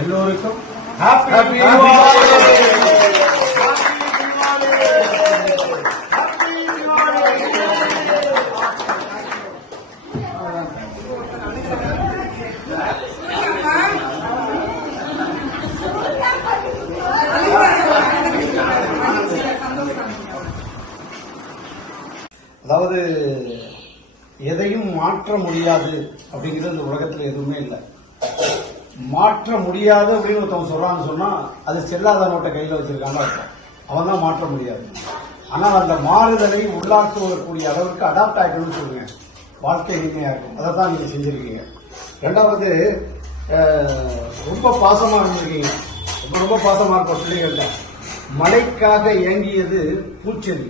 எல்லோருக்கும் ஹாப்பி அதாவது எதையும் மாற்ற முடியாது அப்படிங்கிறது இந்த உலகத்தில் எதுவுமே இல்லை. மாற்ற முடியாது அப்படின்னு ஒருத்தவங்க சொல்றான்னு சொன்னா அது செல்லாத நோட்டை கையில் வச்சிருக்காங்க அர்த்தம். அவன் தான் மாற்ற முடியாது. ஆனால் அந்த மாறுதலை உள்ளாக்குவதற்குரிய அளவுக்கு அடாப்ட் ஆகிக்கணும்னு சொல்லுங்க, வாழ்க்கை இனிமையா இருக்கும். அதை தான் நீங்க செஞ்சிருக்கீங்க. ரெண்டாவது, ரொம்ப பாசமா இருந்திருக்கீங்க. ரொம்ப பாசமா இருக்கும் பிள்ளைகள்ல. மழைக்காக ஏங்கியது பூச்செடி.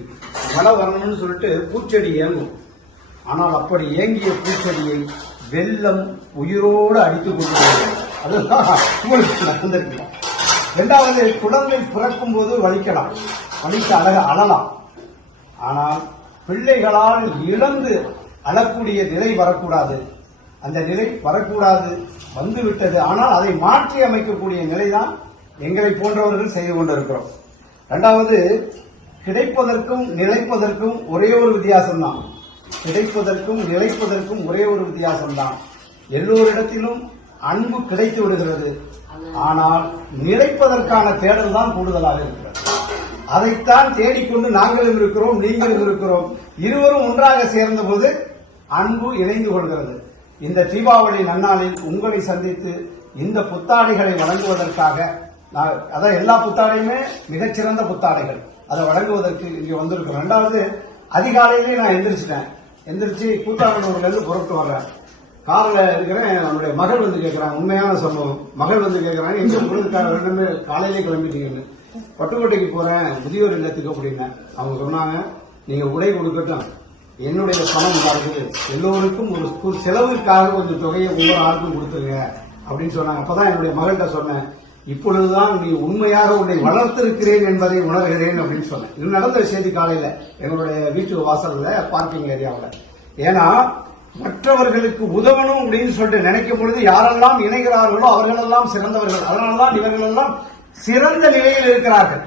மழை வரணும்னு சொல்லிட்டு பூச்செடி ஏங்கும். ஆனால் அப்படி ஏங்கிய பூச்செடியை வெள்ளம் உயிரோடு அடித்துக் கொண்டு அதுதான் உங்களுக்கு நடந்திருக்கு. இரண்டாவது, குழந்தை பிறக்கும் போது வலிக்கலாம், வலிக்க அழலாம். ஆனால் பிள்ளைகளால் இழந்து அழக்கூடிய நிலை வரக்கூடாது. அந்த நிலை வரக்கூடாது, வந்துவிட்டது. ஆனால் அதை மாற்றி அமைக்கக்கூடிய நிலைதான் எங்களை போன்றவர்கள் செய்து கொண்டிருக்கிறோம். இரண்டாவது, கிடைப்பதற்கும் நிலைப்பதற்கும் ஒரே ஒரு வித்தியாசம்தான். கிடைப்பதற்கும் நிலைப்பதற்கும் ஒரே ஒரு வித்தியாசம்தான். எல்லோரிடத்திலும் அன்பு கிடைத்து விடுகிறது. ஆனால் நிலைப்பதற்கான தேடல் தான் கூடுதலாக இருக்கிறது. அதைத்தான் தேடிக்கொண்டு நாங்களும் இருக்கிறோம், நீங்களும் இருக்கிறோம். இருவரும் ஒன்றாக சேர்ந்த போது அன்பு இணைந்து கொள்கிறது. இந்த தீபாவளி நன்னாளில் உங்களை சந்தித்து இந்த புத்தாடைகளை வழங்குவதற்காக, அதான் எல்லா புத்தாடையுமே மிகச்சிறந்த புத்தாடைகள், அதை வழங்குவதற்கு இங்கே வந்திருக்கிறோம். ரெண்டாவது, அதிகாலையிலேயே நான் எந்திரிச்சு கூத்தாண்டூர்ல இருந்து புறப்பட்டு வர்றேன். காரில் இருக்கிறேன். என்னுடைய மகள் வந்து கேட்கிறாங்க, உண்மையான சம்பவம். மகள் வந்து கேட்கிறாங்க, எங்க உங்களுக்கு ரெண்டு காலையிலே கிளம்பிட்டீங்கன்னு. பட்டுக்கோட்டைக்கு போறேன், முதியோர் இல்லத்துக்கு அப்படின்னு. அவங்க சொன்னாங்க, நீங்க உடை கொடுக்கட்டும், என்னுடைய பணம் இருக்குது, எல்லோருக்கும் ஒரு செலவுக்காக கொஞ்சம் தொகையை ஒவ்வொரு ஆளுக்கும் கொடுத்துருங்க அப்படின்னு சொன்னாங்க. அப்பதான் என்னுடைய மகள்கிட்ட சொன்னேன், இப்பொழுதுதான் நீ உண்மையாக உன்னை வளர்த்திருக்கிறேன் என்பதை உணர்கிறேன் அப்படின்னு சொன்னேன். இது நடந்த செய்தி காலையில எங்களுடைய வீட்டு வாசல்ல பார்க்கிங் ஏரியாவில். ஏன்னா மற்றவர்களுக்கு உதவணும் அப்படின்னு சொல்லிட்டு நினைக்கும் பொழுது யாரெல்லாம் இணைகிறார்களோ அவர்களெல்லாம் சிறந்தவர்கள். அதனால்தான் இவர்கள் எல்லாம் சிறந்த நிலையில் இருக்கிறார்கள்.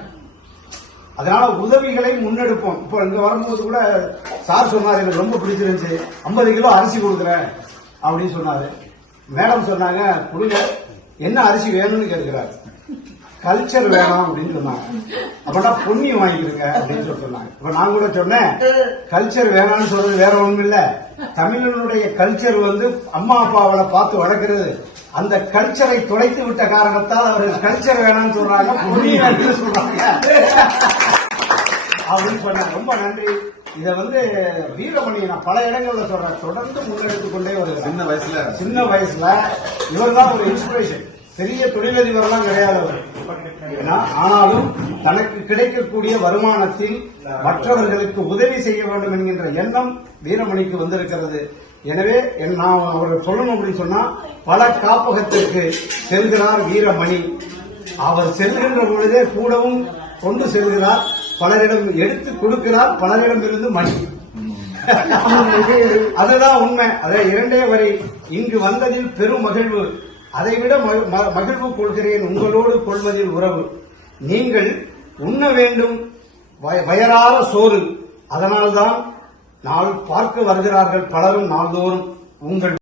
அதனால உதவிகளை முன்னெடுப்போம். இப்போ இங்க வரும்போது கூட சார் சொன்னார், எனக்கு ரொம்ப பிடிச்சிருந்துச்சு, 50 கிலோ அரிசி கொடுக்குறேன் அப்படின்னு சொன்னாரு. மேடம் சொன்னாங்க, கொடுங்க, என்ன அரிசி வேணும்னு கேட்கிறாரு. கல்ச்சர் வேணும் அப்படின்னு சொன்னாங்க. அப்படின்னா பொன்னியம் வாங்கிக்கிறங்க அப்படின்னு சொன்னாங்க. இப்ப நான் கூட சொன்னேன், கல்ச்சர் வேணாம்னு சொல்றது வேற ஒண்ணும் இல்ல, தமிழனுடைய கல்ச்சர் வந்து அம்மா அப்பாவை பார்த்து வளர்க்கிறது. அந்த கல்ச்சரை தொலைத்து விட்ட காரணத்தால் அவர்கள் கல்ச்சர் வேணாம்னு சொல்றாங்க, பொன்னியம் அப்படின்னு சொல்றாங்க அப்படின்னு சொன்னாங்க. ரொம்ப நன்றி. இத வந்து வீரமணி நான் பல இடங்கள்ல சொல்றேன், தொடர்ந்து முன்னெடுத்துக் கொண்டே வருகிறேன். சின்ன வயசுல இவர் தான் ஒரு இன்ஸ்பிரேஷன். பெரிய தொழிலதிபர்லாம் கிடையாது அவர். ஆனாலும் தனக்கு கிடைக்கக்கூடிய வருமானத்தில் மற்றவர்களுக்கு உதவி செய்ய வேண்டும் என்கின்ற எண்ணம் வீரமணிக்கு வந்திருக்கிறது. எனவே நான் அவர் சொல்லணும் அப்படின்னு சொன்னா, பல காப்பகத்திற்கு செல்கிறார் வீரமணி. அவர் செல்கின்ற பொழுதே கூடவும் கொண்டு செல்கிறார், பலரிடம் எடுத்து கொடுக்கிறார், பலரிடம் இருந்து மணி. அதுதான் உண்மை. அதை இரண்டே வரை, இங்கு வந்ததில் பெரும் மகிழ்வு, அதைவிட மகிழ்வு கொள்கிறேன் உங்களோடு கொள்வதில் உறவு. நீங்கள் உண்ண வேண்டும் வயறார சோறு. அதனால்தான் நாள் பார்க்க வருகிறார்கள் பலரும் நாள்தோறும். உங்கள்